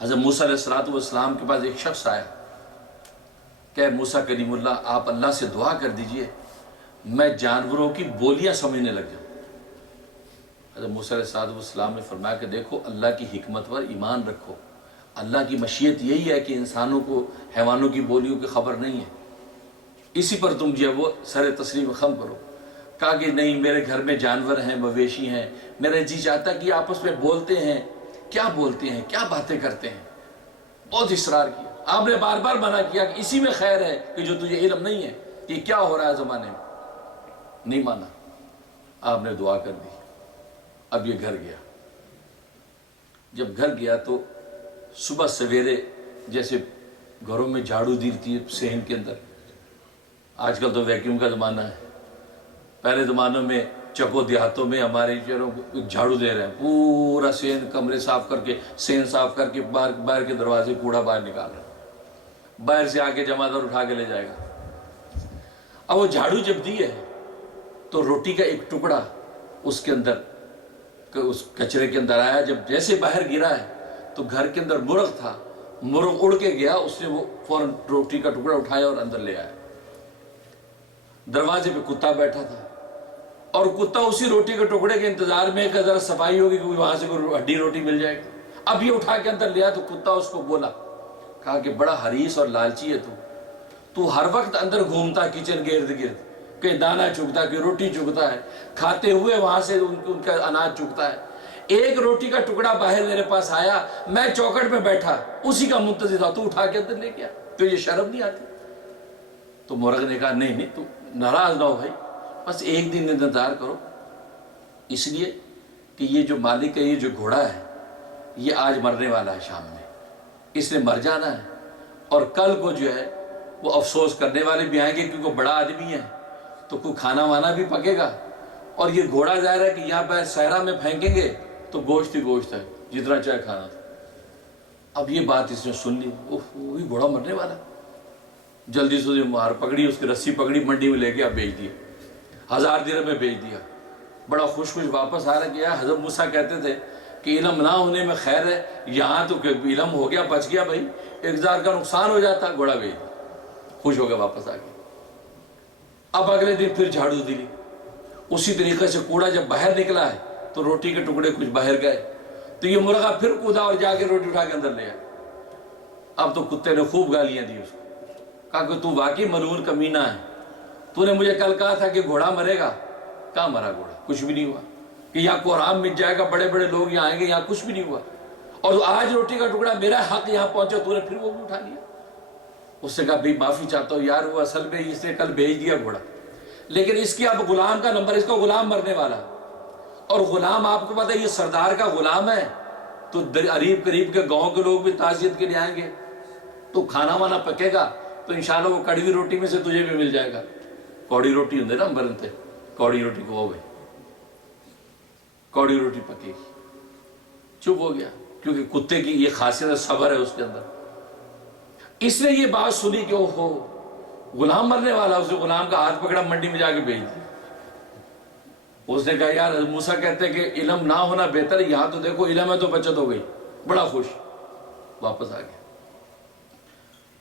حضرت موسیٰ علیہ السلام کے پاس ایک شخص آیا کہ موسیٰ کلیم اللہ آپ اللہ سے دعا کر دیجئے میں جانوروں کی بولیاں سمجھنے لگ جاؤں۔ حضرت موسیٰ علیہ السلام نے فرمایا کہ دیکھو اللہ کی حکمت پر ایمان رکھو، اللہ کی مشیت یہی ہے کہ انسانوں کو حیوانوں کی بولیوں کی خبر نہیں ہے، اسی پر تم جو ہے وہ سر تسلیم خم کرو۔ کہا کہ نہیں میرے گھر میں جانور ہیں، مویشی ہیں، میرا جی چاہتا کہ آپس میں بولتے ہیں، کیا بولتے ہیں، کیا باتیں کرتے ہیں، بہت اصرار کیا۔ آپ نے بار بار منع کیا کہ اسی میں خیر ہے کہ جو تجھے علم نہیں ہے کہ یہ کیا ہو رہا ہے زمانے میں، نہیں مانا۔ آپ نے دعا کر دی۔ اب یہ گھر گیا، جب گھر گیا تو صبح سویرے جیسے گھروں میں جھاڑو دیتی ہے صحن کے اندر، آج کل تو ویکیوم کا زمانہ ہے، پہلے زمانوں میں چکو دیہاتوں میں ہمارے جھاڑو دے رہے ہیں، پورا صحن کمرے صاف کر کے صحن صاف کر کے باہر کے دروازے کوڑا باہر نکال رہے ہیں، باہر سے آ کے جمع دار اٹھا کے لے جائے گا۔ اب وہ جھاڑو جب دی ہے تو روٹی کا ایک ٹکڑا اس کے اندر اس کچرے کے اندر آیا، جب جیسے باہر گرا ہے تو گھر کے اندر مرغ تھا، مرغ اڑ کے گیا، اس نے وہ فوراً روٹی کا ٹکڑا اٹھایا اور اندر لے آیا۔ دروازے پہ کتا بیٹھا تھا اور کتا اسی روٹی کے ٹکڑے کے انتظار میں کہ ذرا صفائی ہوگی کیونکہ وہاں سے کوئی ہڈی روٹی مل جائے گی۔ اب یہ اٹھا کے اندر لیا تو کتا اس کو بولا، کہا کہ بڑا حریص اور لالچی ہے تو ہر وقت اندر گھومتا کچن کے ارد گرد، کہ دانہ چگتا کہ روٹی چگتا ہے، کھاتے ہوئے وہاں سے ان کا اناج چگتا ہے۔ ایک روٹی کا ٹکڑا باہر میرے پاس آیا، میں چوکٹ پہ بیٹھا اسی کا منتظر تھا، تو اٹھا کے اندر لے گیا، تو یہ شرم نہیں آتی؟ تو مرغ نے کہا نہیں تو ناراض نہ ہو بھائی، بس ایک دن انتظار کرو، اس لیے کہ یہ جو مالک ہے، یہ جو گھوڑا ہے یہ آج مرنے والا ہے، شام میں اس نے مر جانا ہے، اور کل کو جو ہے وہ افسوس کرنے والے بھی آئیں گے کیونکہ بڑا آدمی ہے تو کوئی کھانا وانا بھی پکے گا، اور یہ گھوڑا ظاہر ہے کہ یہاں پہ صحرا میں پھینکیں گے تو گوشت ہی گوشت ہے، جتنا چاہے کھانا تھا۔ اب یہ بات اس نے سن لی، وہی گھوڑا مرنے والا، جلدی سے مار پکڑی، اس کی رسی پکڑی، منڈی میں لے کے اب بیچ دیا، 1000 درہم میں بیچ دیا۔ بڑا خوش واپس آ رہا کہ حضرت موسیٰ کہتے تھے کہ علم نہ ہونے میں خیر ہے، یہاں تو کہ علم ہو گیا، بچ گیا بھائی، 1000 کا نقصان ہو جاتا، گھوڑا بیچ دیا، خوش ہو گیا واپس آ گیا۔ اب اگلے دن پھر جھاڑو دی، اسی طریقے سے کوڑا جب باہر نکلا ہے تو روٹی کے ٹکڑے کچھ باہر گئے، تو یہ مرغا پھر کودا اور جا کے روٹی اٹھا کے اندر لے آیا۔ اب تو کتے نے خوب گالیاں دی اس کو، کہا کہ تو واقعی ملعون کمینہ ہے، تو نے مجھے کل کہا تھا کہ گھوڑا مرے گا، کہاں مرا گھوڑا؟ کچھ بھی نہیں ہوا، کہ یہاں کوہرام مٹ جائے گا، بڑے بڑے لوگ یہاں آئیں گے، یہاں کچھ بھی نہیں ہوا، اور آج روٹی کا ٹکڑا میرا حق یہاں پہنچا، تو نے پھر وہ بھی اٹھا لیا۔ اس نے کہا بھی معافی چاہتا ہوں یار، وہ اصل میں اس نے کل بھیج دیا گھوڑا، لیکن اس کی اب غلام کا نمبر، اس کا غلام مرنے والا، اور غلام آپ کو پتہ ہے یہ سردار کا غلام ہے، تو قریب قریب کے گاؤں کے لوگ بھی تعزیت کے لیے آئیں گے، تو کھانا وانا پکے گا تو انشاءاللہ وہ کڑوی روٹی میں سے تجھے بھی مل جائے گا، کوڑی روٹی ہوندے نا برنتے، کوڑی روٹی کو ہو گئے، کوڑی روٹی پکے گی، چپ ہو گیا، کیونکہ کتے کی یہ خاصیت صبر ہے اس کے اندر۔ اس نے یہ بات سنی کہ اوہو غلام مرنے والا، اس نے غلام کا ہاتھ پکڑا، منڈی میں جا کے بیچ دیا۔ اس نے کہا یار موسیٰ کہتے ہیں کہ علم نہ ہونا بہتر ہے، یہاں تو دیکھو علم ہے تو بچت ہو گئی، بڑا خوش، واپس آ گیا۔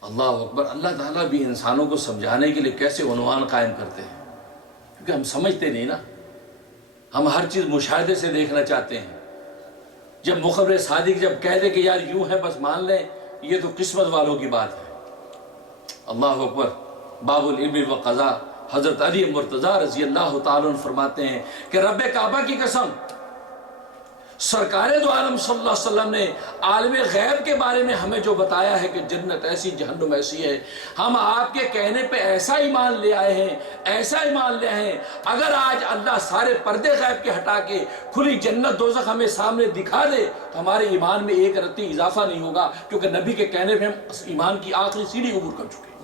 اللہ اکبر۔ اللہ تعالیٰ بھی انسانوں کو سمجھانے کے لیے کیسے عنوان قائم کرتے ہیں، کیونکہ ہم سمجھتے نہیں نا، ہم ہر چیز مشاہدے سے دیکھنا چاہتے ہیں۔ جب مخبر صادق جب کہہ دے کہ یار یوں ہے بس مان لیں، یہ تو قسمت والوں کی بات ہے۔ اللہ اکبر۔ باب العلم والقضاء، حضرت علی مرتضیٰ رضی اللہ تعالیٰ عنہ فرماتے ہیں کہ رب کعبہ کی قسم، سرکار دو عالم صلی اللہ علیہ وسلم نے عالم غیب کے بارے میں ہمیں جو بتایا ہے کہ جنت ایسی جہنم ایسی ہے، ہم آپ کے کہنے پہ ایسا ایمان لے آئے ہیں، ایسا ایمان لے آئے ہیں، اگر آج اللہ سارے پردے غیب کے ہٹا کے کھلی جنت دوزخ ہمیں سامنے دکھا دے تو ہمارے ایمان میں ایک رتی اضافہ نہیں ہوگا، کیونکہ نبی کے کہنے پہ ہم ایمان کی آخری سیڑھی عبور کر چکے ہیں۔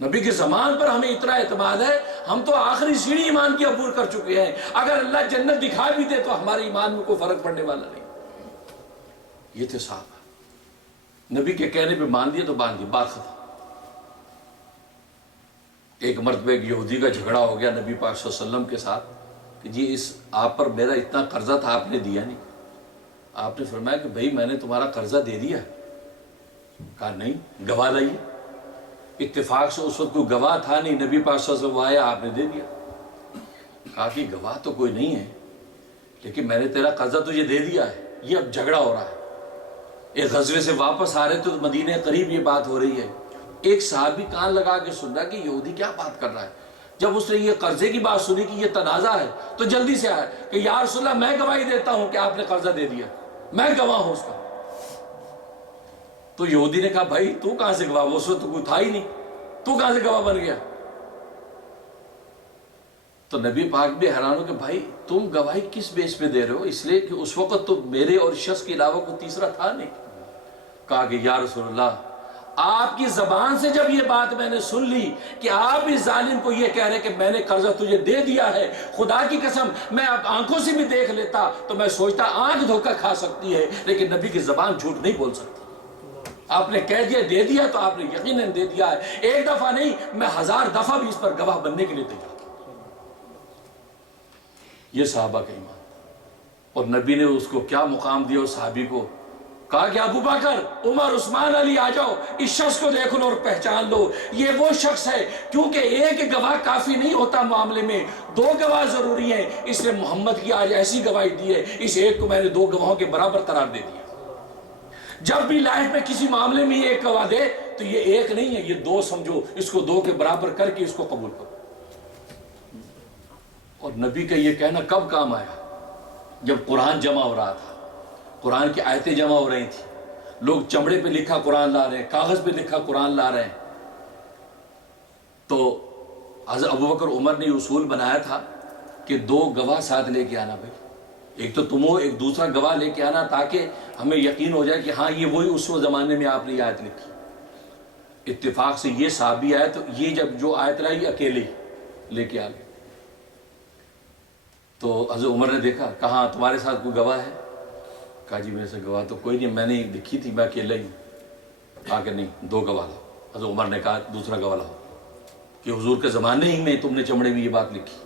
نبی کے زمان پر ہمیں اتنا اعتماد ہے، ہم تو آخری سیڑھی ایمان کی عبور کر چکے ہیں، اگر اللہ جنت دکھا بھی دے تو ہمارے ایمان میں کوئی فرق پڑنے والا نہیں۔ یہ تھے صحابہ، نبی کے کہنے پہ مان دیے تو مان دیے، بات ختم۔ ایک مرتبہ ایک یہودی کا جھگڑا ہو گیا نبی پاک صلی اللہ علیہ وسلم کے ساتھ کہ جی آپ پر میرا اتنا قرضہ تھا، آپ نے دیا نہیں، آپ نے فرمایا کہ بھائی میں نے تمہارا قرضہ دے دیا. کہا نہیں, گواہ لائیے. اتفاق سے اس وقت کوئی گواہ تھا نہیں, نبی پاک صلی اللہ علیہ وسلم آیا, آپ نے دے دیا. کہا کہ گواہ تو کوئی نہیں ہے, لیکن میں نے تیرا قرضہ تجھے دے دیا ہے. یہ اب جھگڑا ہو رہا ہے. ایک غزوے سے واپس آ رہے تو مدینہ قریب یہ بات ہو رہی ہے. ایک صحابی کان لگا کے سن رہا کہ یہودی کیا بات کر رہا ہے. جب اس نے یہ قرضے کی بات سنی کہ یہ تنازع ہے تو جلدی سے آیا کہ یا رسول اللہ میں گواہی دیتا ہوں کہ آپ نے قرضہ دے دیا, میں گواہ ہوں اس کا. تو یہودی نے کہا بھائی تو کہاں سے گواہ, اس وقت تو کوئی تھا ہی نہیں, تو کہاں سے گواہ بن گیا. تو نبی پاک بھی حیران ہو کہ بھائی تم گواہی کس بیس پہ دے رہے ہو, اس لیے کہ اس وقت تو میرے اور شخص کے علاوہ کوئی تیسرا تھا نہیں. کہا کہ یا رسول اللہ آپ کی زبان سے جب یہ بات میں نے سن لی کہ آپ اس ظالم کو یہ کہہ رہے کہ میں نے قرضہ تجھے دے دیا ہے, خدا کی قسم میں اب آنکھوں سے بھی دیکھ لیتا تو میں سوچتا آنکھ دھوکہ کھا سکتی ہے, لیکن نبی کی زبان جھوٹ نہیں بول سکتی. آپ نے کہہ دیا دے دیا تو آپ نے یقیناً دے دیا ہے. ایک دفعہ نہیں, میں 1000 دفعہ بھی اس پر گواہ بننے کے لیے تیار. یہ صحابہ کا ایمان. اور نبی نے اس کو کیا مقام دیا اس صحابی کو. کہا کہ ابو بکر, عمر, عثمان, علی آ جاؤ, اس شخص کو دیکھ لو اور پہچان لو, یہ وہ شخص ہے. کیونکہ ایک گواہ کافی نہیں ہوتا معاملے میں, 2 گواہ ضروری ہیں. اس نے محمد کی آج ایسی گواہی دی ہے, اس ایک کو میں نے 2 گواہوں کے برابر قرار دے دیا. جب بھی لائف میں کسی معاملے میں یہ ایک گواہ دے تو یہ ایک نہیں ہے, یہ 2 سمجھو, اس کو 2 کے برابر کر کے اس کو قبول کرو. اور نبی کا یہ کہنا کب کام آیا؟ جب قرآن جمع ہو رہا تھا, قرآن کی آیتیں جمع ہو رہی تھی, لوگ چمڑے پہ لکھا قرآن لا رہے ہیں, کاغذ پہ لکھا قرآن لا رہے ہیں. تو حضرت ابوبکر عمر نے یہ اصول بنایا تھا کہ 2 گواہ ساتھ لے کے آنا. بھائی ایک تو تم ہو, ایک دوسرا گواہ لے کے آنا, تاکہ ہمیں یقین ہو جائے کہ ہاں یہ وہی اس زمانے میں آپ نے یہ آیت لکھی. اتفاق سے یہ صحابی آئے تو یہ جب جو آیت لائی اکیلے لے کے آ گئے. تو حضرت عمر نے دیکھا, کہاں تمہارے ساتھ کوئی گواہ ہے؟ کہا جی میرے سے گواہ تو کوئی نہیں, میں نے لکھی تھی, میں اکیلا ہی ہوں. کہا کہ نہیں 2 گواہ لاؤ. حضرت عمر نے کہا دوسرا گواہ لاؤ کہ حضور کے زمانے ہی میں تم نے چمڑے میں یہ بات لکھی.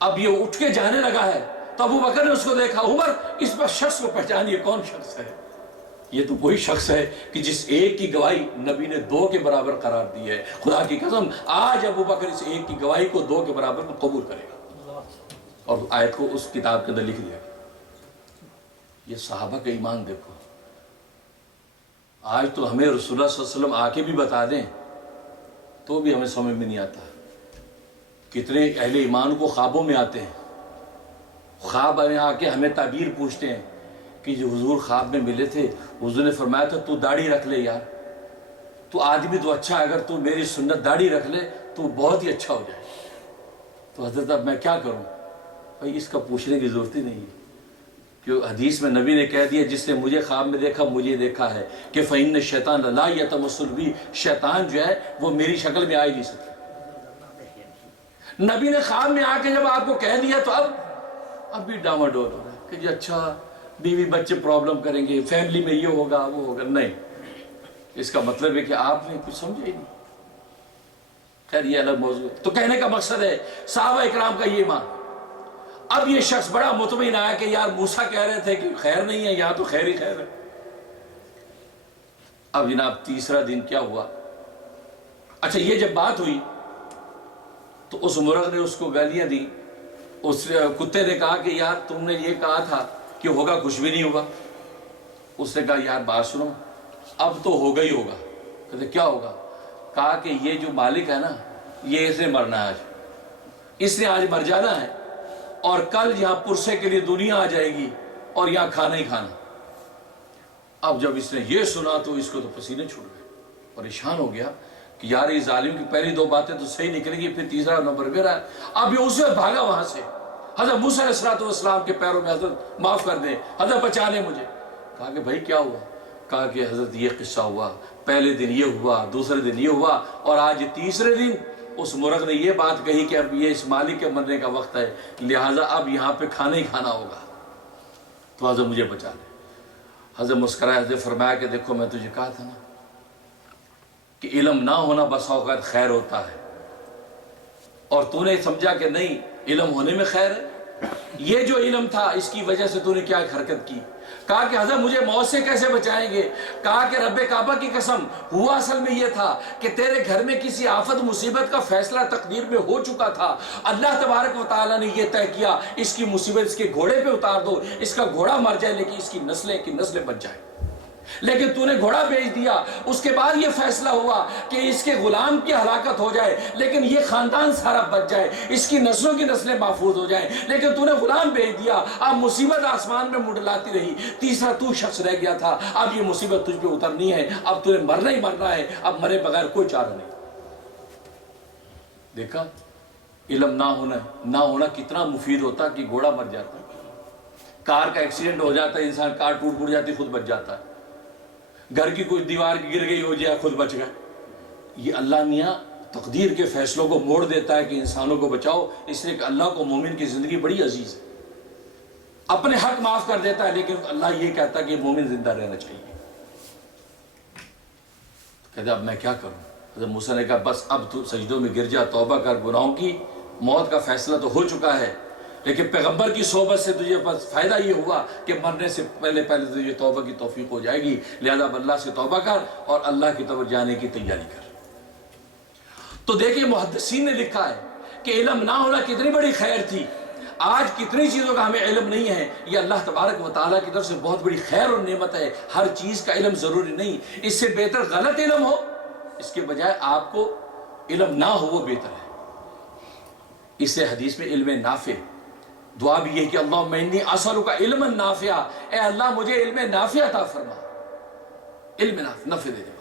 اب یہ اٹھ کے جانے لگا ہے تو ابو بکر نے اس کو دیکھا, عمر اس پر شخص کو پہچانیے کون شخص ہے. یہ تو وہی شخص ہے کہ جس ایک کی گواہی نبی نے 2 کے برابر قرار دی ہے. خدا کی قسم آج ابو بکر اس ایک کی گواہی کو 2 کے برابر قبول کرے گا. اور آیت کو اس کتاب کے اندر لکھ دیا. یہ صحابہ کا ایمان دیکھو. آج تو ہمیں رسول اللہ صلی اللہ علیہ وسلم آ کے بھی بتا دیں تو بھی ہمیں سمجھ میں نہیں آتا. کتنے اہل ایمان کو خوابوں میں آتے ہیں, خواب میں آ کے ہمیں تعبیر پوچھتے ہیں کہ جو حضور خواب میں ملے تھے, حضور نے فرمایا تھا تو داڑھی رکھ لے یار, تو آدمی تو اچھا ہے, اگر تو میری سنت داڑھی رکھ لے تو بہت ہی اچھا ہو جائے. تو حضرت اب میں کیا کروں؟ بھائی اس کا پوچھنے کی ضرورت ہی نہیں ہے, کہ حدیث میں نبی نے کہہ دیا جس نے مجھے خواب میں دیکھا مجھے دیکھا ہے, کہ فَإِنَّ الشَّيْطَانَ لَا يَتَمَثَّلُ بِي, شیطان جو ہے وہ میری شکل میں آ ہی نہیں سکتا. نبی نے خواب میں آ کے جب آپ کو کہہ دیا تو اب بھی ڈاما ڈول ہو رہا ہے کہ جی اچھا بیوی بچے پرابلم کریں گے, فیملی میں یہ ہوگا وہ ہوگا. نہیں, اس کا مطلب ہے کہ آپ نے کچھ سمجھا ہی نہیں. خیر یہ الگ موضوع. تو کہنے کا مقصد ہے صحابہ اکرام کا یہ ایمان. اب یہ شخص بڑا مطمئن آیا کہ یار موسیٰ کہہ رہے تھے کہ خیر نہیں ہے, یہاں تو خیر ہی خیر ہے. اب جناب تیسرا دن کیا ہوا؟ اچھا یہ جب بات ہوئی تو اس مرغ نے اس کو گالیاں دی. اس کتے نے کہا کہ یار تم نے یہ کہا تھا کہ ہوگا, کچھ بھی نہیں ہوگا. اس نے کہا یار بات سنو, اب تو ہوگا ہی ہوگا. کہتے کیا ہوگا؟ کہا کہ یہ جو مالک ہے نا, یہ اسے مرنا ہے, آج اس نے آج مر جانا ہے, اور کل یہاں پرسے کے لیے دنیا آ جائے گی اور یہاں کھانا ہی کھانا. اب جب اس نے یہ سنا تو اس کو تو پسینے چھوٹ گئے, پریشان ہو گیا کہ یار اس ظالم کی پہلی 2 باتیں تو صحیح نکلیں گی, پھر تیسرا نمبر پہ رہا. اب یہ اسے بھاگا وہاں سے. حضرت موسیٰ علیہ السلام کے پیروں میں, حضرت معاف کر دیں, حضرت بچا لیں مجھے. کہا کہ بھائی کیا ہوا؟ کہا کہ حضرت یہ قصہ ہوا, پہلے دن یہ ہوا, دوسرے دن یہ ہوا, اور آج تیسرے دن اس مرغ نے یہ بات کہی کہ اب یہ اس مالک کے مرنے کا وقت ہے, لہٰذا اب یہاں پہ کھانا ہی کھانا ہوگا, تو حضرت مجھے بچا لے. حضرت مسکرائے, حضرت فرمایا کہ دیکھو میں تجھے کہا تھا نا کہ علم نہ ہونا بسا اوقات خیر ہوتا ہے, اور تو نے سمجھا کہ نہیں علم ہونے میں خیر ہے. یہ جو علم تھا اس کی وجہ سے تو نے کیا حرکت کی؟ کہا کہ حضرت مجھے موت سے کیسے بچائیں گے؟ کہا کہ رب کعبہ کی قسم، ہوا اصل میں یہ تھا کہ تیرے گھر میں کسی آفت مصیبت کا فیصلہ تقدیر میں ہو چکا تھا، اللہ تبارک و تعالیٰ نے یہ طے کیا اس کی مصیبت اس کے گھوڑے پہ اتار دو، اس کا گھوڑا مر جائے لیکن اس کی نسلیں بچ جائیں۔ لیکن تو نے گھوڑا بھیج دیا، اس کے بعد یہ فیصلہ ہوا کہ اس کے غلام کی ہلاکت ہو جائے لیکن یہ خاندان سارا بچ جائے، اس کی نسلوں کی نسلیں محفوظ ہو جائیں، لیکن تو نے غلام بھیج دیا، اب مصیبت آسمان میں منڈلاتی رہی، تیسرا تو شخص رہ گیا تھا، اب یہ مصیبت تجھ پہ اترنی ہے، اب تو نے مرنا ہی مرنا ہے، اب مرے بغیر کوئی چارہ نہیں۔ دیکھا علم نہ ہونا کتنا مفید ہوتا کہ گھوڑا مر جاتا، کار کا ایکسیڈنٹ ہو جاتا ہے، انسان کار ٹوٹ جاتی خود بچ جاتا ہے، گھر کی کوئی دیوار گر گئی ہو جائے خود بچ گئے۔ یہ اللہ میاں تقدیر کے فیصلوں کو موڑ دیتا ہے کہ انسانوں کو بچاؤ، اس لیے کہ اللہ کو مومن کی زندگی بڑی عزیز ہے، اپنے حق معاف کر دیتا ہے لیکن اللہ یہ کہتا ہے کہ مومن زندہ رہنا چاہیے۔ کہتے اب میں کیا کروں؟ حضرت موسیٰ نے کہا بس اب تو سجدوں میں گر جا، توبہ کر گناہوں کی، موت کا فیصلہ تو ہو چکا ہے لیکن پیغمبر کی صحبت سے تجھے بس فائدہ یہ ہوا کہ مرنے سے پہلے تجھے توبہ کی توفیق ہو جائے گی، لہذا اب اللہ سے توبہ کر اور اللہ کی طرف جانے کی تیاری کر۔ تو دیکھیں محدثین نے لکھا ہے کہ علم نہ ہونا کتنی بڑی خیر تھی۔ آج کتنی چیزوں کا ہمیں علم نہیں ہے، یہ اللہ تبارک و تعالیٰ کی طرف سے بہت بڑی خیر اور نعمت ہے۔ ہر چیز کا علم ضروری نہیں، اس سے بہتر غلط علم ہو، اس کے بجائے آپ کو علم نہ ہو وہ بہتر ہے۔ اس سے حدیث میں علم نافع، دعا بھی یہ کہ اللہم انی اسألک علما نافعا، اے اللہ مجھے علم نافع عطا فرما، علم نافع دے دے۔